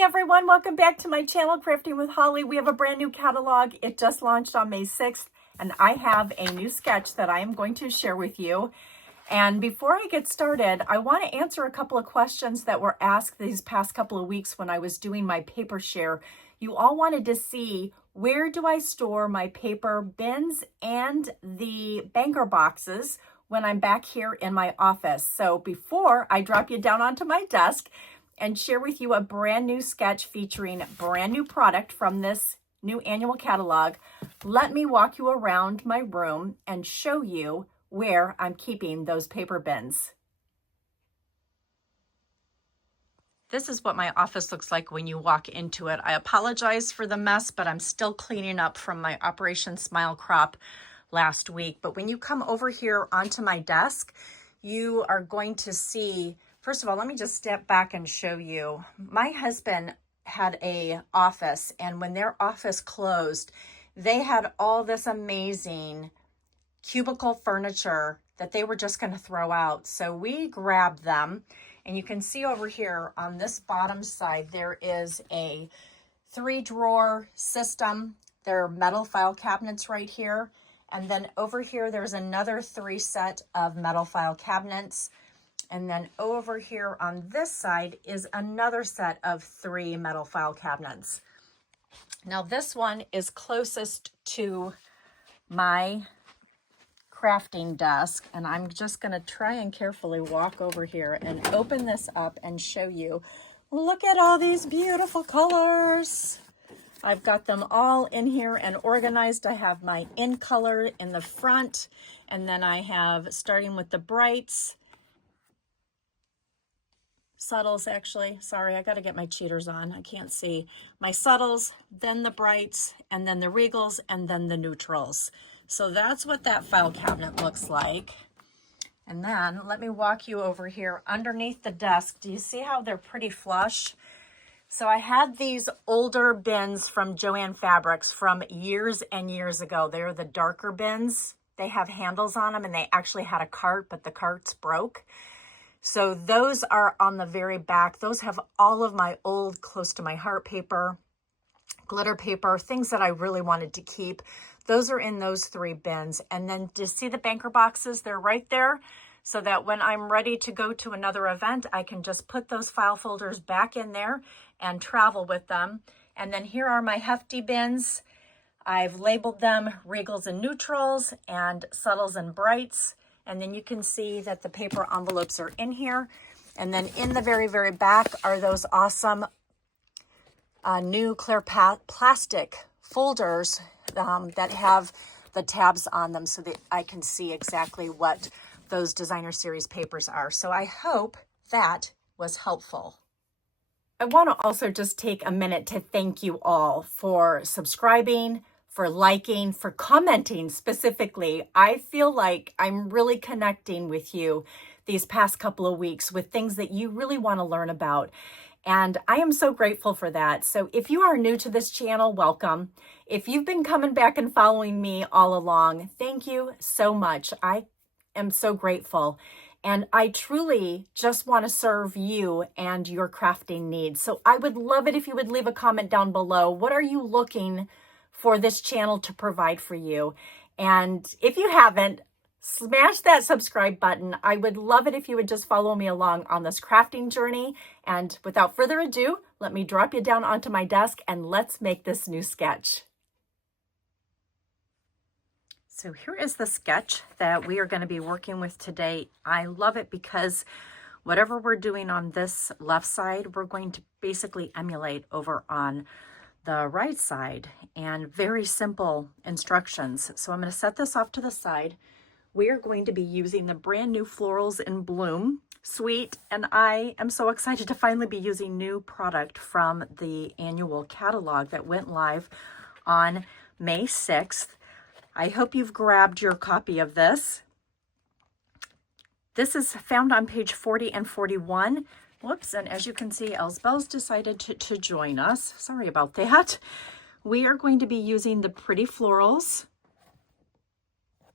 Hey everyone, welcome back to my channel, Crafting with Holly. We have a brand new catalog. It just launched on May 6th, and I have a new sketch that I am going to share with you. And before I get started, I want to answer a couple of questions that were asked these past couple of weeks when I was doing my paper share. You all wanted to see, where do I store my paper bins and the banker boxes when I'm back here in my office? So before I drop you down onto my desk and share with you a brand new sketch featuring brand new product from this new annual catalog, let me walk you around my room and show you where I'm keeping those paper bins. This is what my office looks like when you walk into it. I apologize for the mess, but I'm still cleaning up from my Operation Smile Crop last week. But when you come over here onto my desk, you are going to see, first of all, let me just step back and show you. My husband had an office, and when their office closed, they had all this amazing cubicle furniture that they were just going to throw out. So we grabbed them, and you can see over here on this bottom side, there is a 3-drawer system. There are metal file cabinets right here. And then over here, there's another 3 set of metal file cabinets. And then over here on this side is another set of 3 metal file cabinets. Now this one is closest to my crafting desk, and I'm just going to try and carefully walk over here and open this up and show you. Look at all these beautiful colors. I've got them all in here and organized. I have my in color in the front, and then I have, starting with the brights, subtles actually, sorry, I got to get my cheaters on, I can't see, my subtles, then the brights, and then the regals, and then the neutrals. So that's what that file cabinet looks like. And then let me walk you over here underneath the desk. Do you see how they're pretty flush? So I had these older bins from Joann Fabrics from years and years ago. They're the darker bins. They have handles on them, and they actually had a cart, but the cart's broke. So those are on the very back. Those have all of my old close to my heart paper, glitter paper, things that I really wanted to keep. Those are in those 3 bins. And then to see the banker boxes, they're right there, so that when I'm ready to go to another event, I can just put those file folders back in there and travel with them. And then here are my hefty bins. I've labeled them regals and neutrals and subtles and brights. And then you can see that the paper envelopes are in here. And then in the very, very back are those awesome new clear plastic folders that have the tabs on them, so that I can see exactly what those designer series papers are. So I hope that was helpful. I want to also just take a minute to thank you all for subscribing, for liking, for commenting specifically. I feel like I'm really connecting with you these past couple of weeks with things that you really want to learn about. And I am so grateful for that. So if you are new to this channel, welcome. If you've been coming back and following me all along, thank you so much. I am so grateful. And I truly just want to serve you and your crafting needs. So I would love it if you would leave a comment down below. What are you looking for this channel to provide for you? And if you haven't, smash that subscribe button. I would love it if you would just follow me along on this crafting journey. And without further ado, let me drop you down onto my desk and let's make this new sketch. So here is the sketch that we are going to be working with today. I love it because whatever we're doing on this left side, we're going to basically emulate over on the right side, and very simple instructions. So I'm going to set this off to the side. We are going to be using the brand new Florals in Bloom suite, and I am so excited to finally be using new product from the annual catalog that went live on May 6th. I hope you've grabbed your copy of this. This is found on page 40 and 41. Whoops, and as you can see, Elsbelle's decided to join us. Sorry about that. We are going to be using the Pretty Florals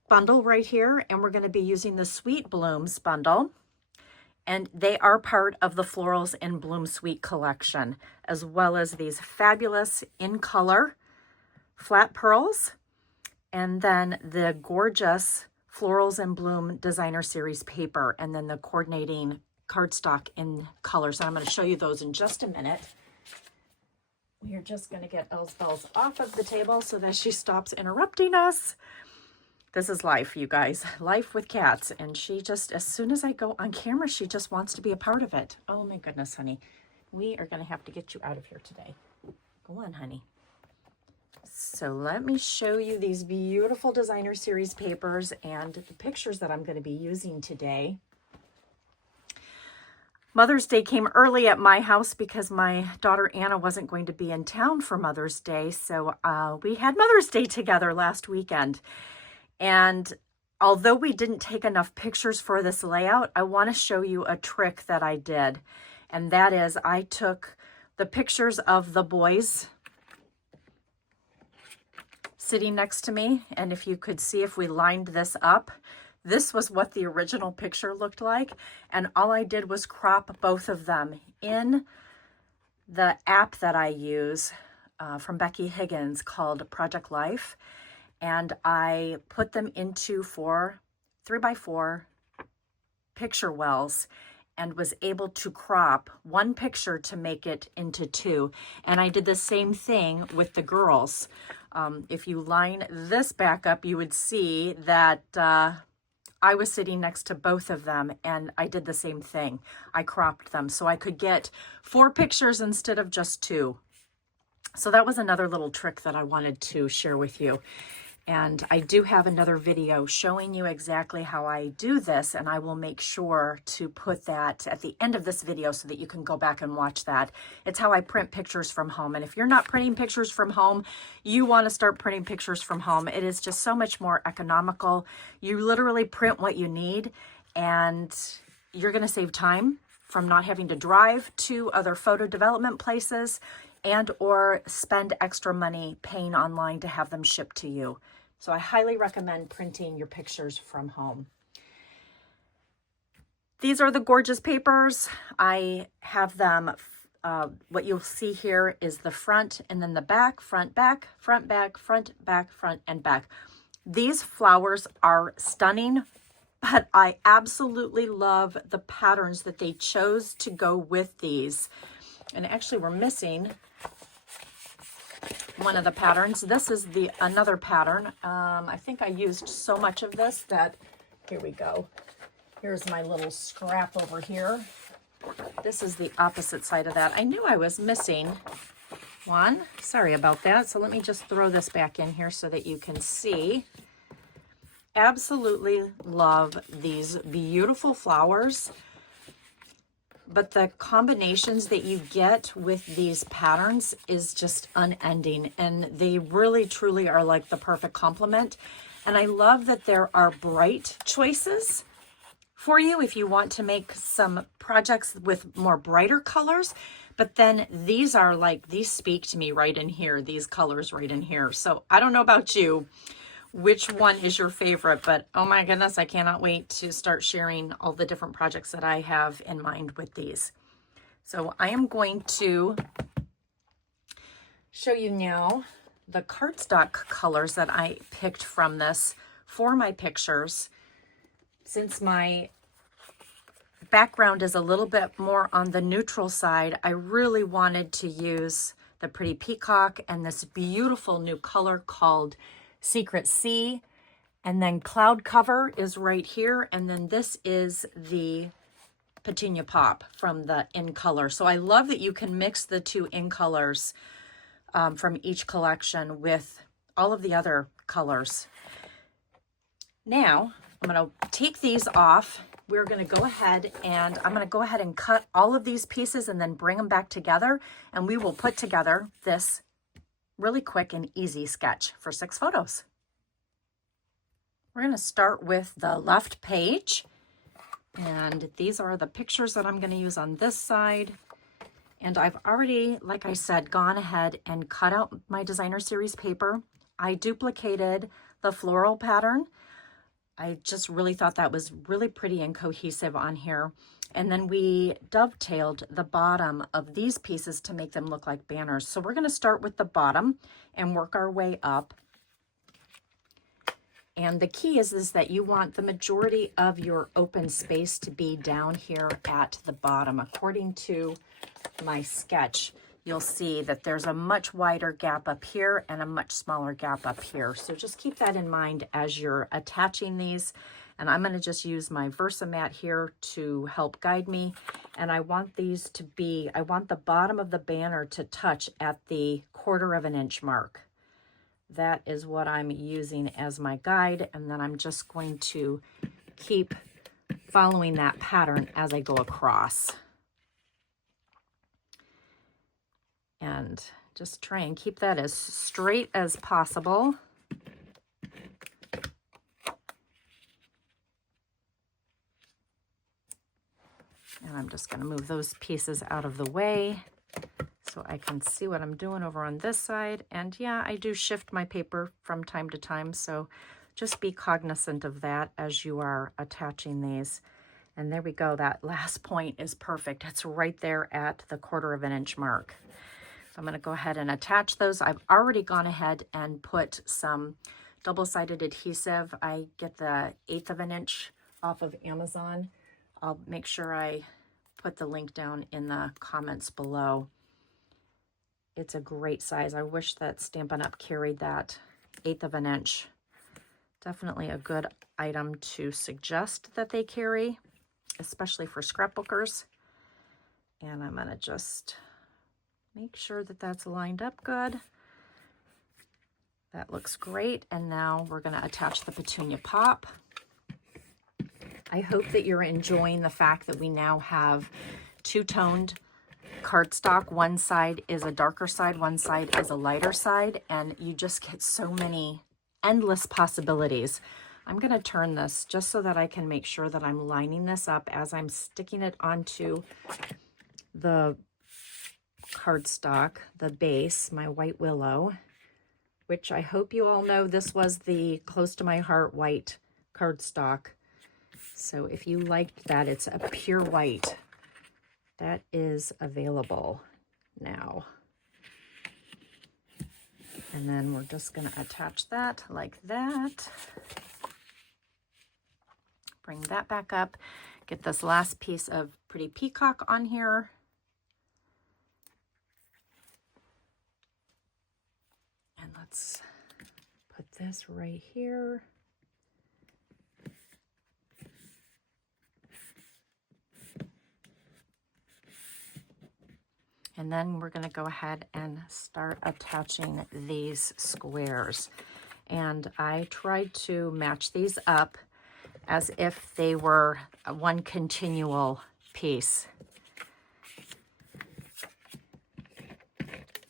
bundle right here, and we're going to be using the Sweet Blooms bundle. And they are part of the Florals in Bloom Suite collection, as well as these fabulous in color flat pearls, and then the gorgeous Florals in Bloom Designer Series paper, and then the coordinating cardstock in colors. I'm going to show you those in just a minute. We're just going to get Elle's Bells off of the table so that she stops interrupting us. This is life, you guys. Life with cats. And she just, as soon as I go on camera, she just wants to be a part of it. Oh my goodness, honey. We are going to have to get you out of here today. Go on, honey. So let me show you these beautiful Designer Series papers and the pictures that I'm going to be using today. Mother's Day came early at my house because my daughter Anna wasn't going to be in town for Mother's Day. So we had Mother's Day together last weekend. And although we didn't take enough pictures for this layout, I want to show you a trick that I did. And that is I took the pictures of the boys sitting next to me. And if you could see, if we lined this up, this was what the original picture looked like. And all I did was crop both of them in the app that I use from Becky Higgins called Project Life. And I put them into 3x4 picture wells and was able to crop one picture to make it into 2. And I did the same thing with the girls. If you line this back up, you would see that I was sitting next to both of them, and I did the same thing. I cropped them so I could get 4 pictures instead of just 2. So that was another little trick that I wanted to share with you. And I do have another video showing you exactly how I do this, and I will make sure to put that at the end of this video so that you can go back and watch that. It's how I print pictures from home. And if you're not printing pictures from home, you want to start printing pictures from home. It is just so much more economical. You literally print what you need, and you're going to save time from not having to drive to other photo development places and or spend extra money paying online to have them shipped to you. So I highly recommend printing your pictures from home. These are the gorgeous papers. I have them, what you'll see here is the front and then the back, front, back, front, back, front, back, front, and back. These flowers are stunning, but I absolutely love the patterns that they chose to go with these. And actually we're missing one of the patterns. This is another pattern. I think I used so much of this that, here we go. Here's my little scrap over here. This is the opposite side of that. I knew I was missing one. Sorry about that. So let me just throw this back in here so that you can see. Absolutely love these beautiful flowers. But the combinations that you get with these patterns is just unending. And they really, truly are like the perfect complement. And I love that there are bright choices for you if you want to make some projects with more brighter colors. But then these are like, these speak to me right in here, these colors right in here. So I don't know about you, which one is your favorite, but oh my goodness, I cannot wait to start sharing all the different projects that I have in mind with these. So I am going to show you now the cardstock colors that I picked from this for my pictures. Since my background is a little bit more on the neutral side, I really wanted to use the Pretty Peacock and this beautiful new color called Secret Sea, and then Cloud Cover is right here, and then this is the Petunia Pop from the In Color. So I love that you can mix the 2 in colors from each collection with all of the other colors. Now I'm going to take these off. We're going to go ahead and I'm going to go ahead and cut all of these pieces and then bring them back together, and we will put together this really quick and easy sketch for 6 photos. We're going to start with the left page, and these are the pictures that I'm going to use on this side. And I've already, like I said, gone ahead and cut out my Designer Series paper. I duplicated the floral pattern. I just really thought that was really pretty and cohesive on here. And then we dovetailed the bottom of these pieces to make them look like banners. So we're going to start with the bottom and work our way up. And the key is that you want the majority of your open space to be down here at the bottom. According to my sketch, you'll see that there's a much wider gap up here and a much smaller gap up here. So just keep that in mind as you're attaching these. And I'm going to just use my Versamat here to help guide me. And I want these to be, I want the bottom of the banner to touch at the 1/4 of an inch mark. That is what I'm using as my guide. And then I'm just going to keep following that pattern as I go across. And just try and keep that as straight as possible. And I'm just going to move those pieces out of the way so I can see what I'm doing over on this side. And yeah, I do shift my paper from time to time, so just be cognizant of that as you are attaching these. And there we go. That last point is perfect. It's right there at the 1/4 of an inch mark. So I'm going to go ahead and attach those. I've already gone ahead and put some double-sided adhesive. I get the 1/8 of an inch off of Amazon. I'll make sure I put the link down in the comments below. It's a great size. I wish that Stampin' Up! Carried that 1/8 of an inch. Definitely a good item to suggest that they carry, especially for scrapbookers. And I'm going to just make sure that that's lined up good. That looks great. And now we're going to attach the petunia pop. I hope that you're enjoying the fact that we now have two-toned cardstock. One side is a darker side, one side is a lighter side, and you just get so many endless possibilities. I'm going to turn this just so that I can make sure that I'm lining this up as I'm sticking it onto the cardstock, the base, my white willow, which I hope you all know this was the close to my heart white cardstock. So if you liked that, it's a pure white. That is available now. And then we're just going to attach that like that. Bring that back up. Get this last piece of Pretty Peacock on here. And let's put this right here. And then we're going to go ahead and start attaching these squares. And I tried to match these up as if they were one continual piece.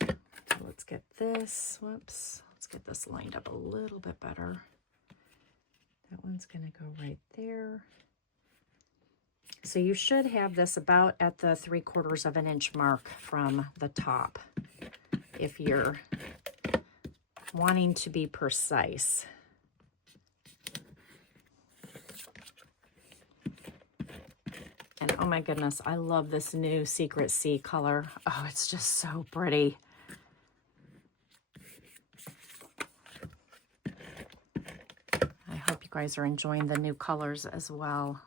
So let's get this, whoops, let's get this lined up a little bit better. That one's going to go right there. So you should have this about at the 3/4 of an inch mark from the top if you're wanting to be precise. And oh my goodness, I love this new Secret Sea color. Oh, it's just so pretty. I hope you guys are enjoying the new colors as well.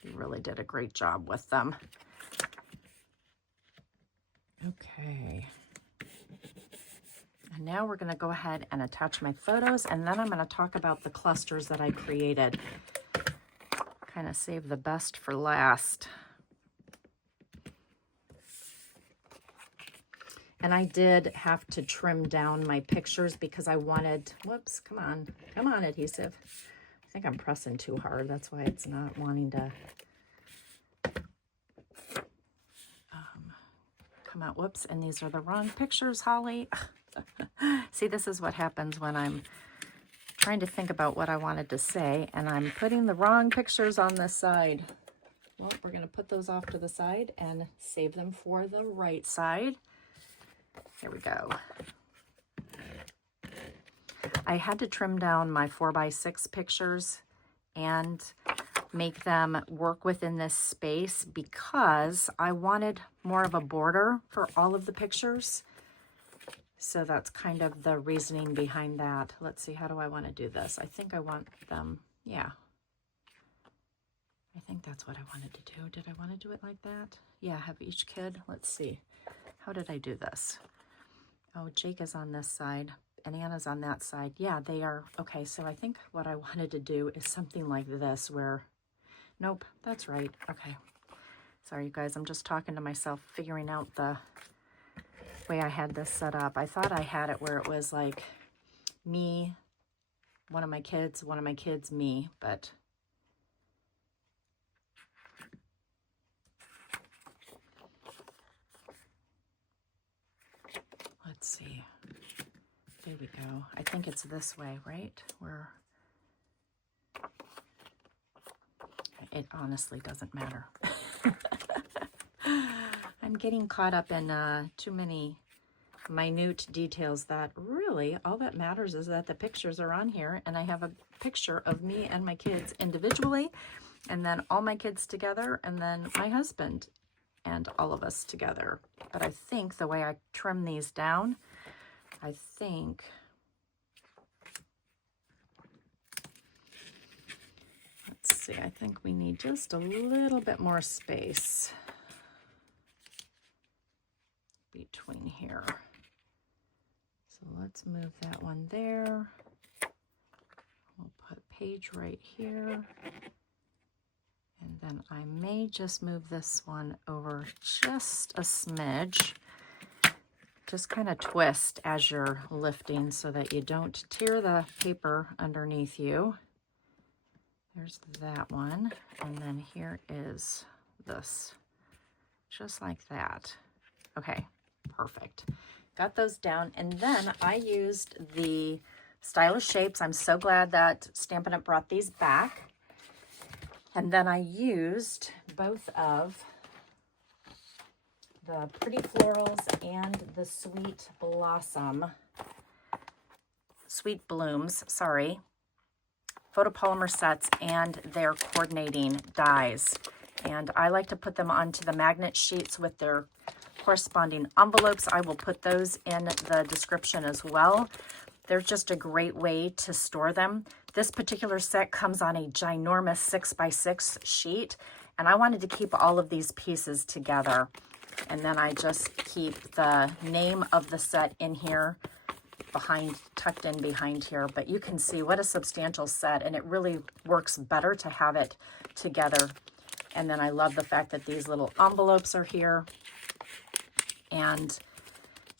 You really did a great job with them. Okay. And now we're going to go ahead and attach my photos, and then I'm going to talk about the clusters that I created. Kind of save the best for last. And I did have to trim down my pictures because I wanted, whoops, come on, adhesive. I think I'm pressing too hard. That's why it's not wanting to come out. Whoops, and these are the wrong pictures, Holly. See, this is what happens when I'm trying to think about what I wanted to say, and I'm putting the wrong pictures on this side. Well, we're going to put those off to the side and save them for the right side. There we go. I had to trim down my 4x6 pictures, and make them work within this space because I wanted more of a border for all of the pictures. So that's kind of the reasoning behind that. Let's see, how do I want to do this? I think I want them, yeah. I think that's what I wanted to do. Did I want to do it like that? Yeah, have each kid. Let's see. How did I do this? Oh, Jake is on this side and Anna's on that side. Yeah, they are. Okay, so I think what I wanted to do is something like this where, nope, that's right. Okay. Sorry, you guys. I'm just talking to myself, figuring out the way I had this set up. I thought I had it where it was like me, one of my kids, me, but let's see. There we go. I think it's this way, right? Where it honestly doesn't matter. I'm getting caught up in too many minute details that really all that matters is that the pictures are on here, and I have a picture of me and my kids individually, and then all my kids together, and then my husband and all of us together. But I think the way I trim these down, I think, let's see, I think we need just a little bit more space between here. So let's move that one there. We'll put page right here. And then I may just move this one over just a smidge. Just kind of twist as you're lifting so that you don't tear the paper underneath you. There's that one. And then here is this. Just like that. Okay, perfect. Got those down. And then I used the Stylish Shapes. I'm so glad that Stampin' Up! Brought these back. And then I used both of the Pretty Florals and the Sweet Blooms, sorry, photopolymer sets and their coordinating dies. And I like to put them onto the magnet sheets with their corresponding envelopes. I will put those in the description as well. They're just a great way to store them. This particular set comes on a ginormous 6x6 sheet, and I wanted to keep all of these pieces together. And then I just keep the name of the set in here, tucked in behind here. But you can see what a substantial set, and it really works better to have it together. And then I love the fact that these little envelopes are here, and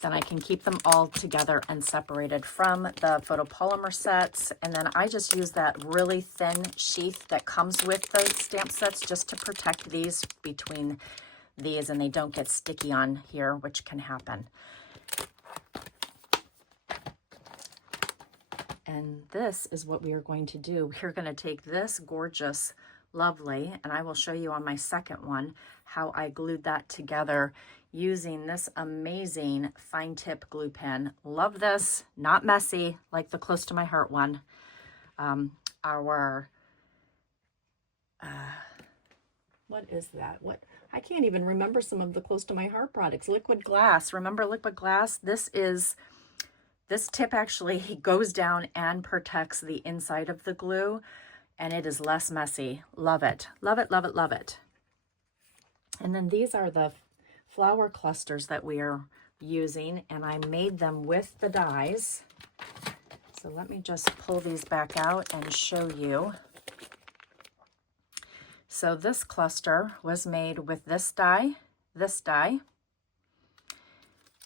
then I can keep them all together and separated from the photopolymer sets. And then I just use that really thin sheath that comes with the stamp sets just to protect these between these, and they don't get sticky on here, which can happen. And this is what we are going to do. We're going to take this gorgeous, lovely, and I will show you on my second one how I glued that together using this amazing fine tip glue pen. Love this, not messy like the Close to My Heart one. What is that? I can't even remember some of the Close to My Heart products. Liquid glass, remember liquid glass? This tip actually goes down and protects the inside of the glue, and it is less messy. Love it, love it, love it, love it. And then these are the flower clusters that we are using, and I made them with the dies. So let me just pull these back out and show you. So this cluster was made with this die,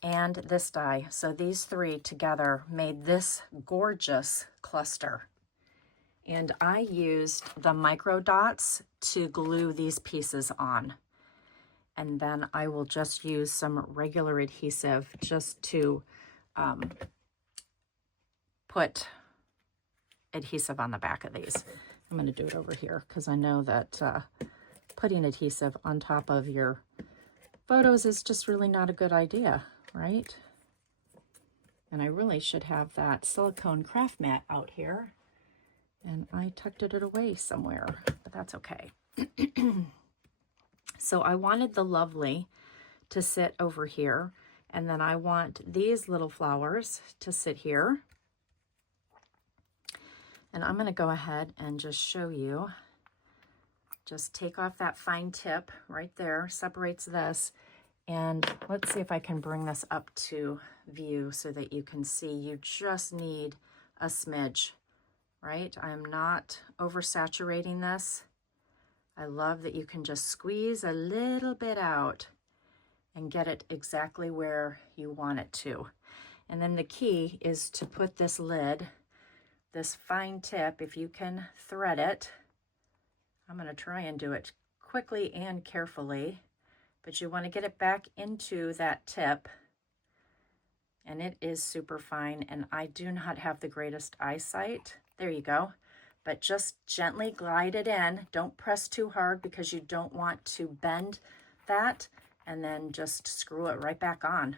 and this die. So these three together made this gorgeous cluster. And I used the micro dots to glue these pieces on. And then I will just use some regular adhesive just to put adhesive on the back of these. I'm going to do it over here because I know that putting adhesive on top of your photos is just really not a good idea, right? And I really should have that silicone craft mat out here And I tucked it away somewhere, but that's okay. So I wanted the lovely to sit over here, and then I want these little flowers to sit here. And I'm going to go ahead and just show you. Just take off that fine tip right there, separates this. And let's see if I can bring this up to view so that you can see. You just need a smidge, right? I'm not oversaturating this. I love that you can just squeeze a little bit out and get it exactly where you want it to. And then the key is to put this lid, this fine tip, if you can thread it. I'm going to try and do it quickly and carefully, but you want to get it back into that tip. And it is super fine, and I do not have the greatest eyesight. There you go. But just gently glide it in. Don't press too hard because you don't want to bend that, and then just screw it right back on.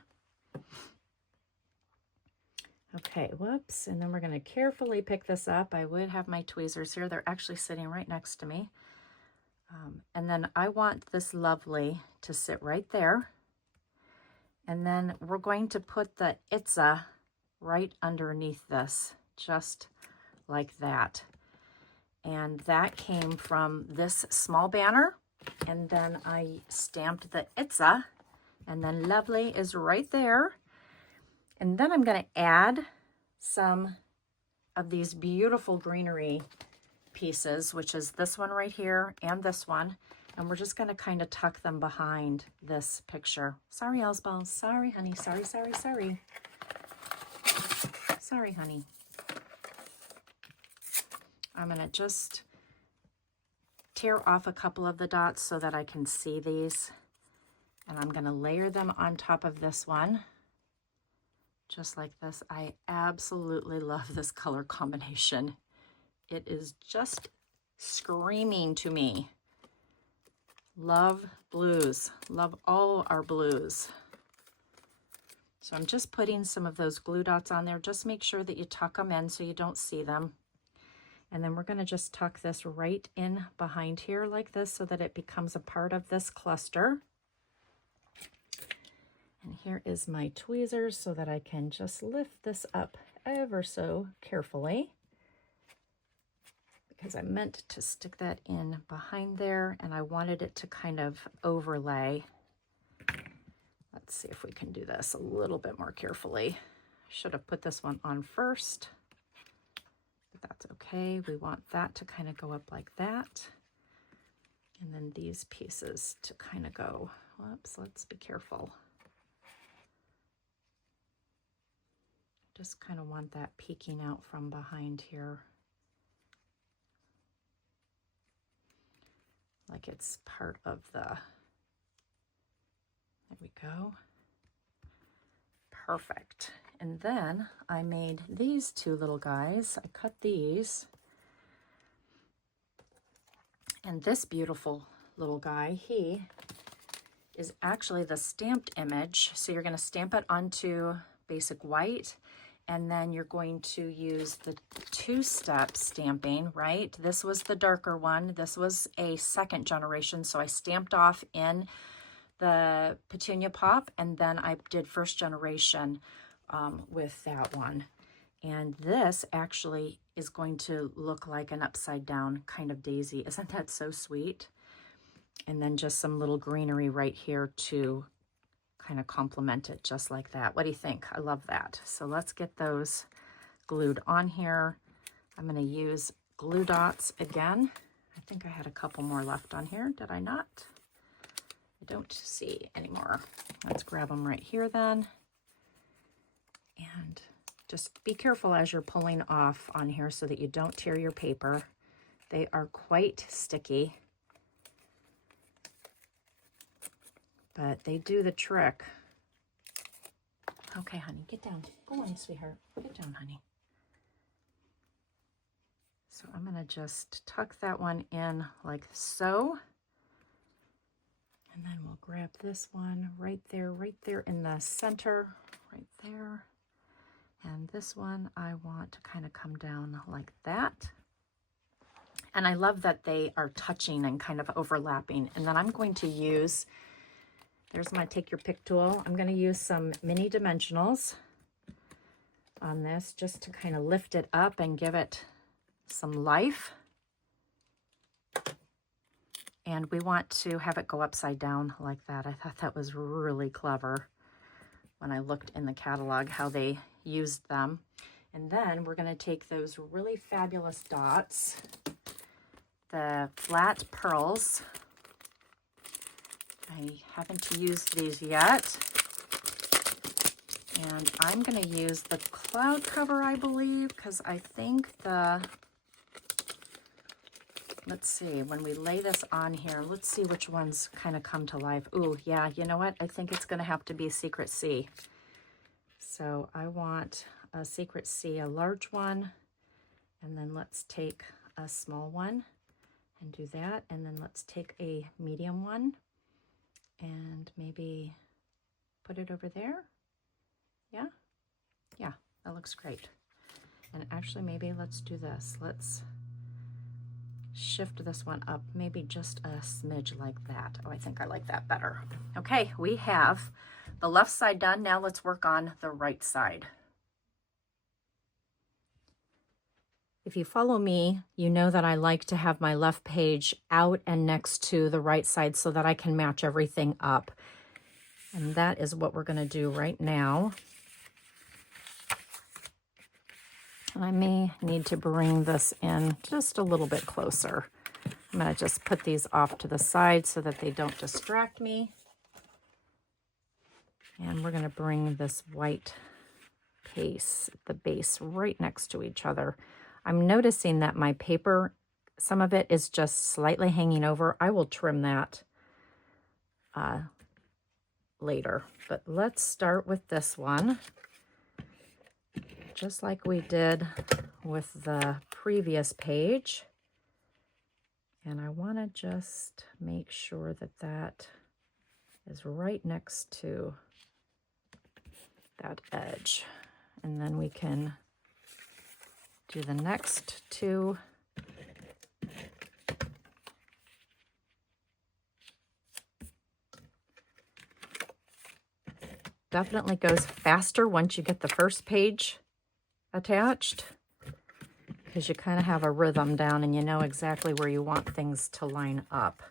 Okay, whoops, and then we're going to carefully pick this up. I would have my tweezers here. They're actually sitting right next to me. And then I want this lovely to sit right there. And then we're going to put the Itza right underneath this, just like that. And that came from this small banner. And then I stamped the Itza, and then lovely is right there. And then I'm going to add some of these beautiful greenery pieces, which is this one right here and this one. And we're just going to kind of tuck them behind this picture. Sorry, Elsbel. Sorry, honey. Sorry, sorry, sorry. Sorry, honey. I'm going to just tear off a couple of the dots so that I can see these. And I'm going to layer them on top of this one. Just like this. I absolutely love this color combination. It is just screaming to me. Love blues. Love all our blues. So I'm just putting some of those glue dots on there. Just make sure that you tuck them in so you don't see them. And then we're going to just tuck this right in behind here like this so that it becomes a part of this cluster. And here is my tweezers so that I can just lift this up ever so carefully, because I meant to stick that in behind there and I wanted it to kind of overlay. Let's see if we can do this a little bit more carefully. Should have put this one on first, but that's okay. We want that to kind of go up like that. And then these pieces to kind of go, whoops, let's be careful. Just kind of want that peeking out from behind here. Like it's part of the, there we go. Perfect. And then I made these two little guys. I cut these. And this beautiful little guy, he is actually the stamped image. So you're going to stamp it onto basic white, and then you're going to use the two-step stamping, right? This was the darker one. This was a second generation, so I stamped off in the Petunia Pop, and then I did first generation with that one. And this actually is going to look like an upside down kind of daisy. Isn't that so sweet? And then just some little greenery right here to kind of complement it just like that. What do you think? I love that. So let's get those glued on here. I'm going to use glue dots again. I think I had a couple more left on here. Did I not? I don't see anymore. Let's grab them right here then. And just be careful as you're pulling off on here so that you don't tear your paper. They are quite sticky, but they do the trick. Okay, honey, get down. Go on, sweetheart. Get down, honey. So I'm going to just tuck that one in like so. And then we'll grab this one right there in the center, right there. And this one I want to kind of come down like that. And I love that they are touching and kind of overlapping. And then I'm going to use, there's my take your pick tool. I'm going to use some mini dimensionals on this just to kind of lift it up and give it some life. And we want to have it go upside down like that. I thought that was really clever when I looked in the catalog how they used them. And then we're going to take those really fabulous dots, the flat pearls. I haven't used these yet. And I'm going to use the cloud cover, I believe, because I think the, let's see, when we lay this on here, let's see which ones kind of come to life. Ooh, yeah, you know what? I think it's going to have to be Secret C. So I want a Secret C, a large one, and then let's take a small one and do that. And then let's take a medium one and maybe put it over there. Yeah, yeah, that looks great. And actually, maybe let's do this. Let's shift this one up, maybe just a smidge like that. Oh, I think I like that better. Okay, we have the left side done. Now let's work on the right side. If you follow me, you know that I like to have my left page out and next to the right side so that I can match everything up. And that is what we're going to do right now. And I may need to bring this in just a little bit closer. I'm going to just put these off to the side so that they don't distract me. And we're going to bring this white piece, the base, right next to each other. I'm noticing that my paper, some of it is just slightly hanging over. I will trim that later. But let's start with this one. Just like we did with the previous page. And I want to just make sure that that is right next to that edge. And then we can do the next two. Definitely goes faster once you get the first page attached, because you kind of have a rhythm down and you know exactly where you want things to line up.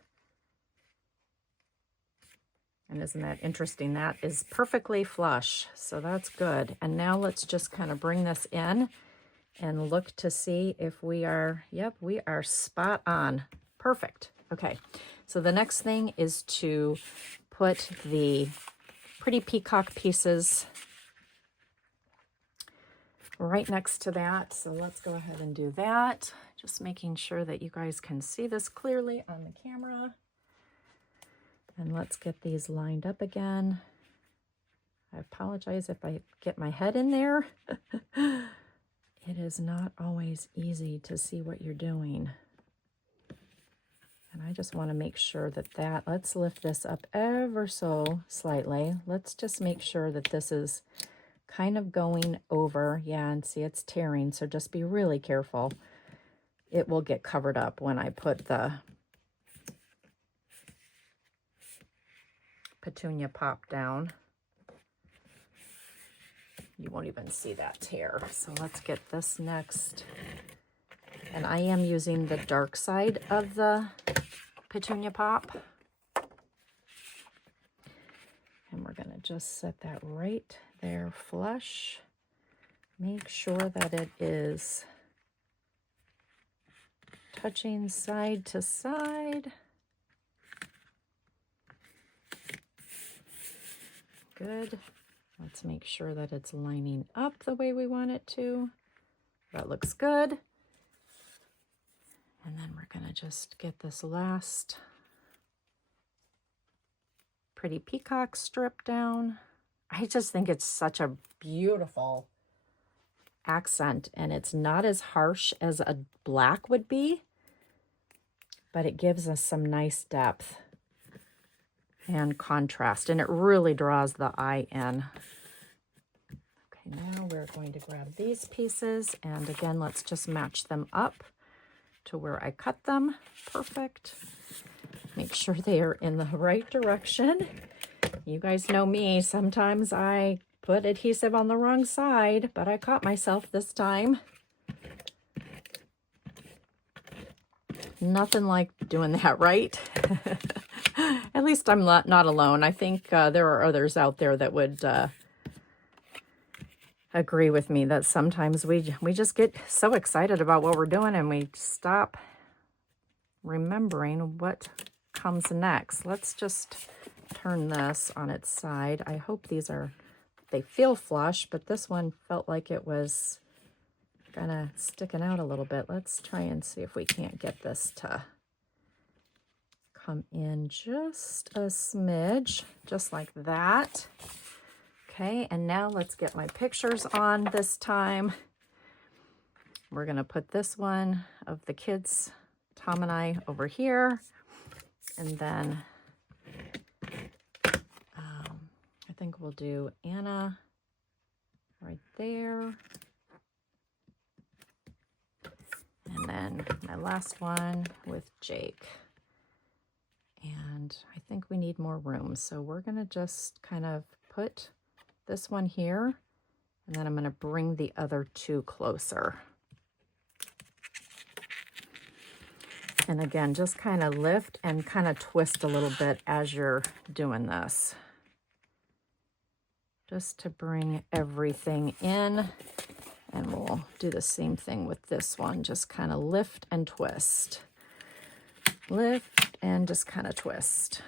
And isn't that interesting? That is perfectly flush, so that's good. And now let's just kind of bring this in and look to see if we are, yep, we are spot on. Perfect. Okay, so the next thing is to put the pretty peacock pieces right next to that. So let's go ahead and do that. Just making sure that you guys can see this clearly on the camera. And let's get these lined up again. I apologize if I get my head in there. It is not always easy to see what you're doing. And I just want to make sure that let's lift this up ever so slightly. Let's just make sure that this is kind of going over. Yeah, and see it's tearing, so just be really careful. It will get covered up when I put the petunia pop down. You won't even see that tear. So let's get this next. And I am using the dark side of the petunia pop. And we're going to just set that right there flush. Make sure that it is touching side to side. Good. Let's make sure that it's lining up the way we want it to. That looks good. And then we're going to just get this last pretty peacock strip down. I just think it's such a beautiful accent, and it's not as harsh as a black would be, but it gives us some nice depth and contrast, and it really draws the eye in. Okay, now we're going to grab these pieces, and again, let's just match them up to where I cut them. Perfect. Make sure they are in the right direction. You guys know me. Sometimes I put adhesive on the wrong side, but I caught myself this time. Nothing like doing that right. At least I'm not alone. I think there are others out there that would agree with me that sometimes we just get so excited about what we're doing and we stop remembering what comes next. Let's just turn this on its side. I hope they feel flush, but this one felt like it was kind of sticking out a little bit. Let's try and see if we can't get this to come in just a smidge, just like that. Okay, and now let's get my pictures on this time. We're gonna put this one of the kids, Tom and I, over here. And then I think we'll do Anna right there. And then my last one with Jake. And I think we need more room. So we're gonna just kind of put this one here, and then I'm gonna bring the other two closer. And again, just kind of lift and kind of twist a little bit as you're doing this. Just to bring everything in. And we'll do the same thing with this one. Just kind of lift and twist. Lift and just kind of twist.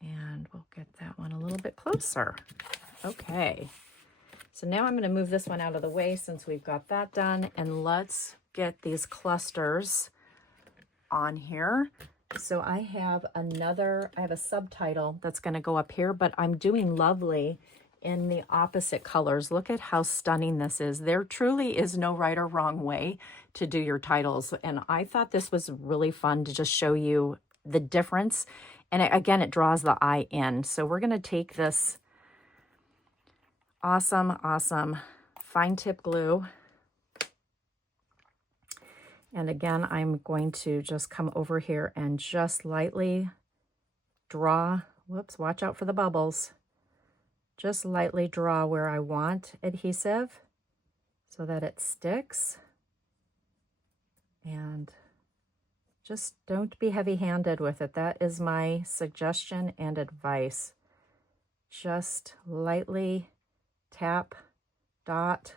And we'll get that one a little bit closer. Okay. So now I'm going to move this one out of the way since we've got that done. And let's get these clusters on here. So I have a subtitle that's going to go up here, but I'm doing Lovely in the opposite colors. Look at how stunning this is. There truly is no right or wrong way to do your titles. And I thought this was really fun to just show you the difference. And again, it draws the eye in. So we're going to take this awesome fine tip glue. And again, I'm going to just come over here and just lightly draw. Whoops, watch out for the bubbles. Just lightly draw where I want adhesive so that it sticks. And just don't be heavy-handed with it. That is my suggestion and advice. Just lightly tap, dot,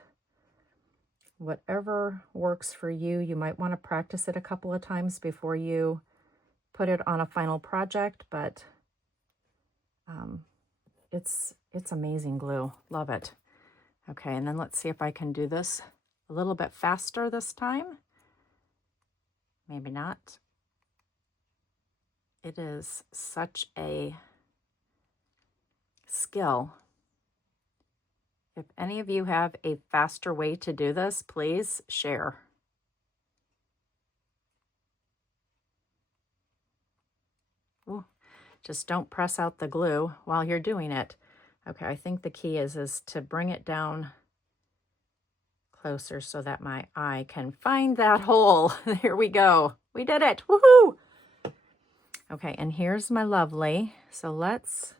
whatever works for you. You might want to practice it a couple of times before you put it on a final project, but it's amazing glue. Love it. Okay, and then let's see if I can do this a little bit faster this time. Maybe not. It is such a skill. If any of you have a faster way to do this, please share. Ooh, just don't press out the glue while you're doing it. Okay, I think the key is to bring it down closer so that my eye can find that hole. Here we go. We did it. Woohoo! Okay, and here's my Lovely. So let's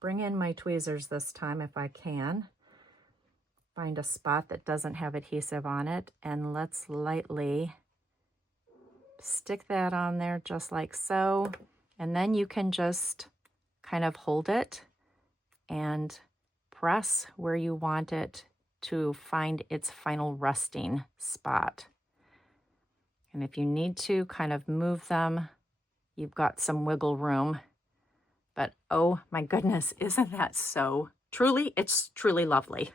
bring in my tweezers this time if I can. Find a spot that doesn't have adhesive on it, and let's lightly stick that on there just like so. And then you can just kind of hold it and press where you want it to find its final resting spot. And if you need to kind of move them, you've got some wiggle room. But oh my goodness, isn't that so truly, it's truly lovely.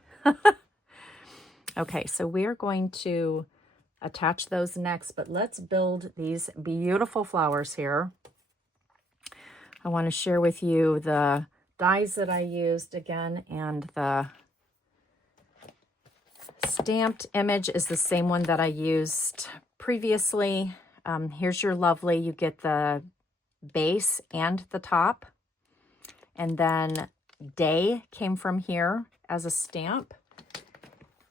Okay, so we're going to attach those next, but let's build these beautiful flowers here. I want to share with you the dies that I used again, and the stamped image is the same one that I used previously. Here's your Lovely. You get the base and the top, and then Day came from here as a stamp.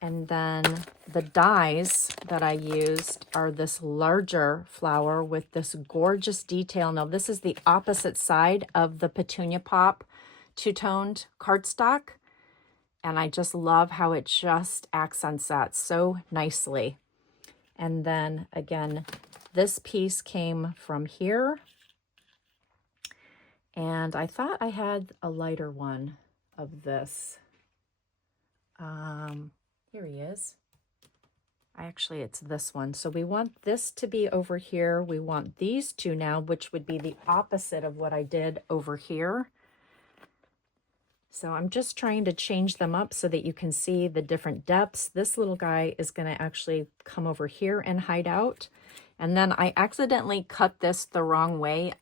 And then the dies that I used are this larger flower with this gorgeous detail. Now this is the opposite side of the Petunia Pop two-toned cardstock. And I just love how it just accents that so nicely. And then again, this piece came from here. And I thought I had a lighter one of this. Here he is. Actually, it's this one. So we want this to be over here. We want these two now, which would be the opposite of what I did over here. So I'm just trying to change them up so that you can see the different depths. This little guy is going to actually come over here and hide out. And then I accidentally cut this the wrong way.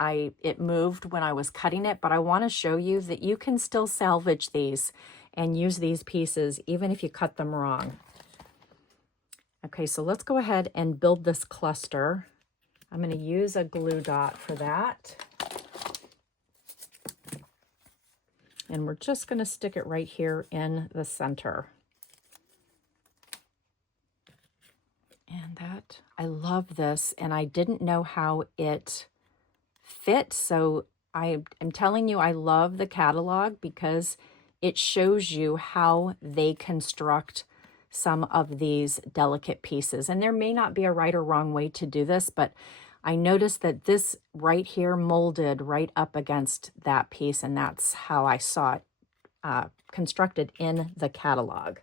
It moved when I was cutting it, but I want to show you that you can still salvage these and use these pieces even if you cut them wrong. Okay, so let's go ahead and build this cluster. I'm going to use a glue dot for that. And we're just going to stick it right here in the center. And that, I love this, and I didn't know how it fit. So I am telling you, I love the catalog because it shows you how they construct some of these delicate pieces. And there may not be a right or wrong way to do this, but I noticed that this right here molded right up against that piece, and that's how I saw it constructed in the catalog.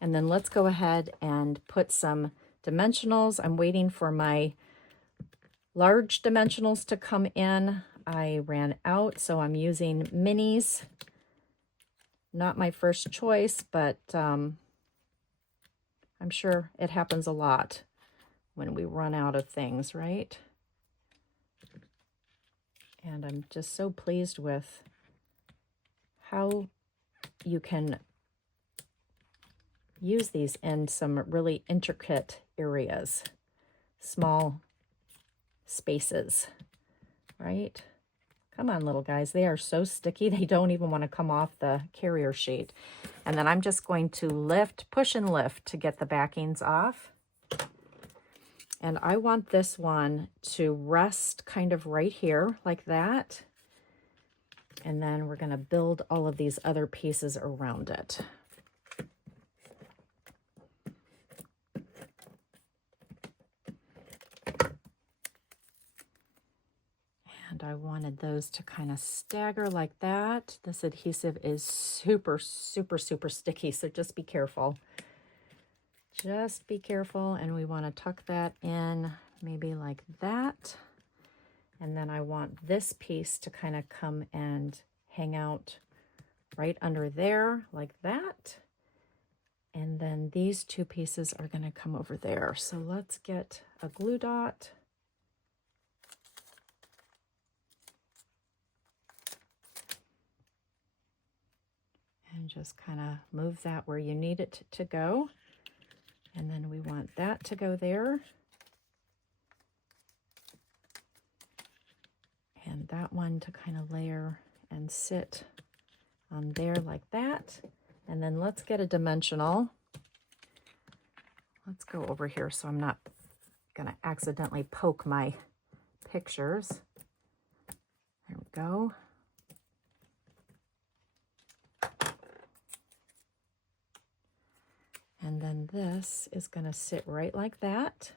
And then let's go ahead and put some dimensionals. I'm waiting for my large dimensionals to come in. I ran out, so I'm using minis. Not my first choice, but I'm sure it happens a lot when we run out of things, right? And I'm just so pleased with how you can use these in some really intricate areas, small spaces, right? Come on, little guys. They are so sticky. They don't even want to come off the carrier sheet. And then I'm just going to lift, push and lift to get the backings off. And I want this one to rest kind of right here like that. And then we're going to build all of these other pieces around it. And I wanted those to kind of stagger like that. This adhesive is super, super, super sticky, so just be careful. Just be careful, and we want to tuck that in maybe like that. And then I want this piece to kind of come and hang out right under there like that. And then these two pieces are going to come over there. So let's get a glue dot. And just kind of move that where you need it to go. And then we want that to go there. And that one to kind of layer and sit on there like that. And then let's get a dimensional. Let's go over here so I'm not going to accidentally poke my pictures. There we go. And then this is going to sit right like that.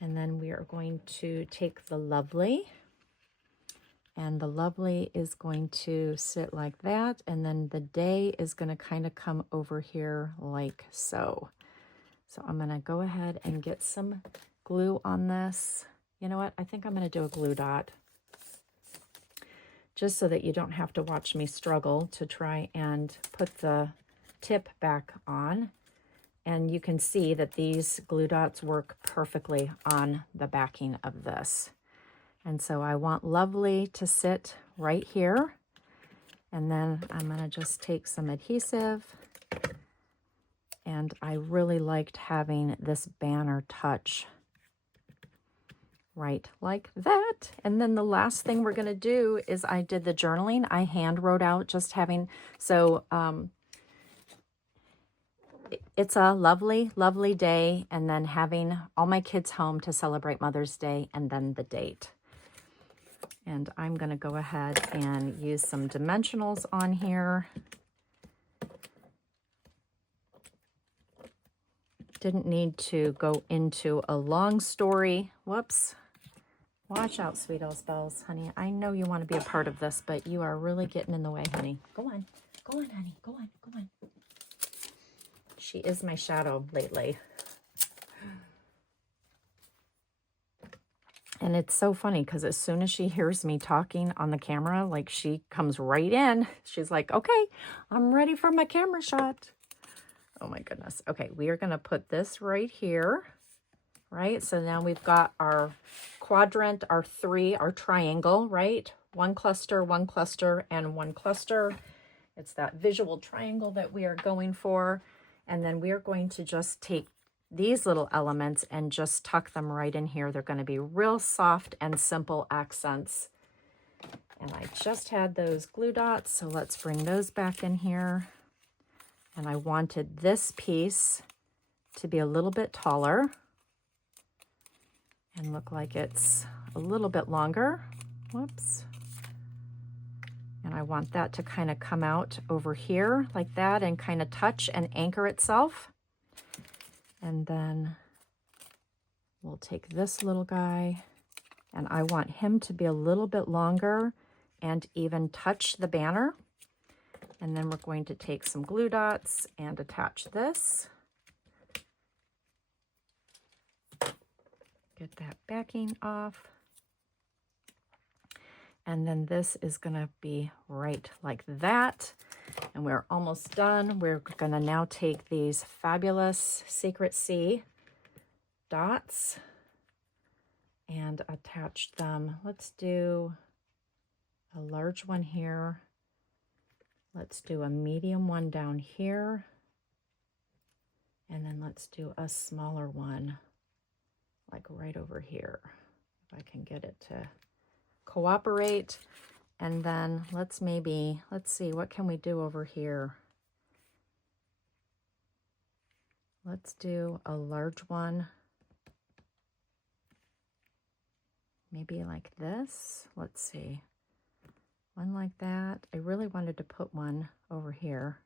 And then we are going to take the lovely, and the lovely is going to sit like that. And then the day is going to kind of come over here like so. So I'm going to go ahead and get some glue on this. You know what? I think I'm going to do a glue dot, just so that you don't have to watch me struggle to try and put the tip back on. And you can see that these glue dots work perfectly on the backing of this. And so I want lovely to sit right here. And then I'm going to just take some adhesive. And I really liked having this banner touch right like that. And then the last thing we're going to do is I did the journaling. I hand wrote out just having, so it's a lovely, lovely day, and then having all my kids home to celebrate Mother's Day, and then the date. And I'm going to go ahead and use some dimensionals on here. Didn't need to go into a long story. Whoops. Watch out, Sweet Bells, honey. I know you want to be a part of this, but you are really getting in the way, honey. Go on. Go on, honey. Go on. Go on. She is my shadow lately. And it's so funny because as soon as she hears me talking on the camera, like she comes right in. She's like, okay, I'm ready for my camera shot. Oh my goodness. Okay, we are going to put this right here, right? So now we've got our quadrant, our triangle, right? One cluster, and one cluster. It's that visual triangle that we are going for. And then we are going to just take these little elements and just tuck them right in here. They're going to be real soft and simple accents. And I just had those glue dots, so let's bring those back in here. And I wanted this piece to be a little bit taller and look like it's a little bit longer. Whoops. And I want that to kind of come out over here like that and kind of touch and anchor itself. And then we'll take this little guy, and I want him to be a little bit longer and even touch the banner. And then we're going to take some glue dots and attach this. Get that backing off. And then this is going to be right like that. And we're almost done. We're going to now take these fabulous Secret Sea dots and attach them. Let's do a large one here. Let's do a medium one down here. And then let's do a smaller one, like right over here. If I can get it to cooperate. And then let's see, what can we do over here? Let's do a large one. Maybe like this. Let's see. One like that. I really wanted to put one over here.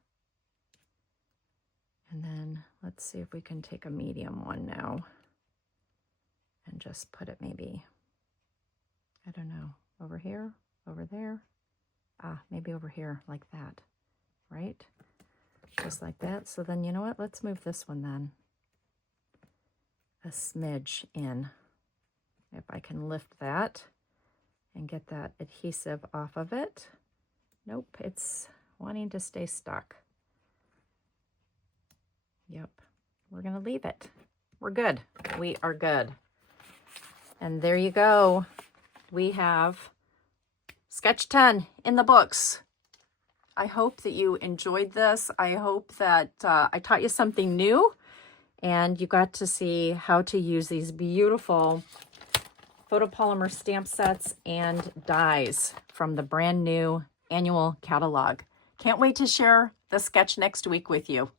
And then let's see if we can take a medium one now and just put it maybe, I don't know, over here, over there. Maybe over here like that, right? Just like that. So then, you know what? Let's move this one then a smidge in. If I can lift that and get that adhesive off of it. Nope, it's wanting to stay stuck. Yep, we're gonna leave it. We're good. We are good. And there you go. We have Sketch 10 in the books. I hope that you enjoyed this. I hope that I taught you something new and you got to see how to use these beautiful photopolymer stamp sets and dies from the brand new annual catalog. Can't wait to share the sketch next week with you.